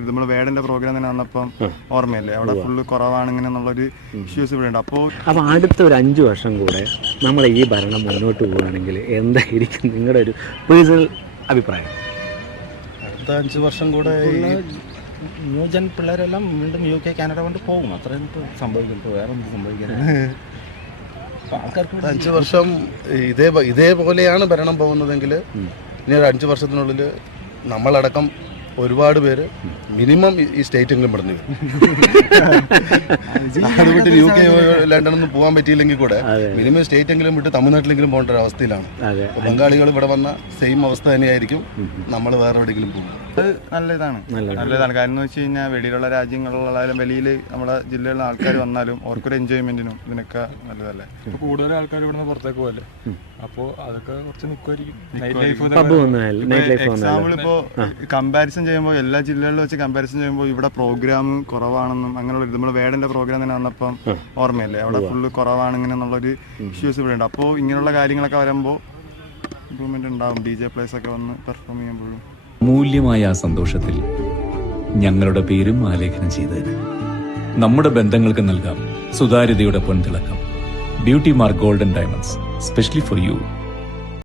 അങ്ങനെയുള്ള നമ്മൾ വേടന്റെ പ്രോഗ്രാം തന്നെ വന്നപ്പം ഓർമ്മയല്ലേ, അവിടെ ഫുള്ള് കുറവാണ് ഇങ്ങനെ എന്നുള്ളൊരു ഇഷ്യൂസ് ഇവിടെ ഉണ്ട്. അപ്പോൾ അടുത്ത ഒരു 5 വർഷം കൂടെ നമ്മളെ ഈ ഭരണം മുന്നോട്ട് പോവുകയാണെങ്കിൽ എന്തായിരിക്കും നിങ്ങളുടെ ഒരു പേഴ്സണൽ അഭിപ്രായം? അടുത്ത 5 വർഷം കൂടെ ന്യൂജൻ പിള്ളേരെല്ലാം വീണ്ടും UK കാനഡ കൊണ്ട് പോകും. അത്രയും സംഭവിക്കും. വേറെ ഒന്നും സംഭവിക്കാനില്ല. 5 വർഷം ഇതേപോലെയാണ് ഭരണം പോകുന്നതെങ്കിൽ ഇനി ഒരു 5 വർഷത്തിനുള്ളിൽ നമ്മളടക്കം ഒരുപാട് പേര് മിനിമം ഈ സ്റ്റേറ്റെങ്കിലും പെടുന്നു വരും. അത് വിട്ട് UK ലണ്ടനൊന്നും പോകാൻ പറ്റിയില്ലെങ്കിൽ കൂടെ മിനിമം സ്റ്റേറ്റെങ്കിലും വിട്ട് തമിഴ്നാട്ടിലെങ്കിലും പോകേണ്ട ഒരു അവസ്ഥയിലാണ്. ബംഗാളികൾ ഇവിടെ വന്ന സെയിം അവസ്ഥ തന്നെയായിരിക്കും നമ്മൾ വേറെ എവിടെയെങ്കിലും പോകും. അത് നല്ലതാണ്. കാരണം എന്ന് വെച്ച് കഴിഞ്ഞാൽ വെളിയിലുള്ള രാജ്യങ്ങളിലായാലും വെളിയിൽ നമ്മുടെ ജില്ലയിലുള്ള ആൾക്കാർ വന്നാലും അവർക്കൊരു എൻജോയ്മെന്റിനും ഇതിനൊക്കെ നല്ലതല്ലേ. കൂടുതൽ ആൾക്കാർ ഇവിടുന്ന് പുറത്തേക്ക് പോകല്ലേ, അപ്പോൾ അതൊക്കെ കുറച്ച് നിൽക്കുമായിരിക്കും. എക്സാമ്പിൾ ഇപ്പോൾ കമ്പാരിസൺ ചെയ്യുമ്പോൾ എല്ലാ ജില്ലകളിലും വെച്ച് കമ്പാരിസൺ ചെയ്യുമ്പോൾ ഇവിടെ പ്രോഗ്രാം കുറവാണെന്നും അങ്ങനെയുള്ള നമ്മൾ വേടന്റെ പ്രോഗ്രാം തന്നെ വന്നപ്പം ഓർമ്മയല്ലേ, അവിടെ ഫുള്ള് കുറവാണ് ഇങ്ങനെ എന്നുള്ളൊരു ഇഷ്യൂസ് ഇവിടെ ഉണ്ട്. അപ്പോൾ ഇങ്ങനെയുള്ള കാര്യങ്ങളൊക്കെ വരുമ്പോൾ ഇമ്പ്രൂവ്മെന്റ് ഉണ്ടാവും. DJ പ്ലേസ് ഒക്കെ വന്ന് പെർഫോം ചെയ്യുമ്പോഴും മൂല്യമായ ആ സന്തോഷത്തിൽ ഞങ്ങളുടെ പേരും ആലേഖനം ചെയ്തതിന് നമ്മുടെ ബന്ധങ്ങൾക്ക് നൽകാം സുതാര്യതയുടെ പൊൻതിളക്കം. Beauty mark golden diamonds, specially for U.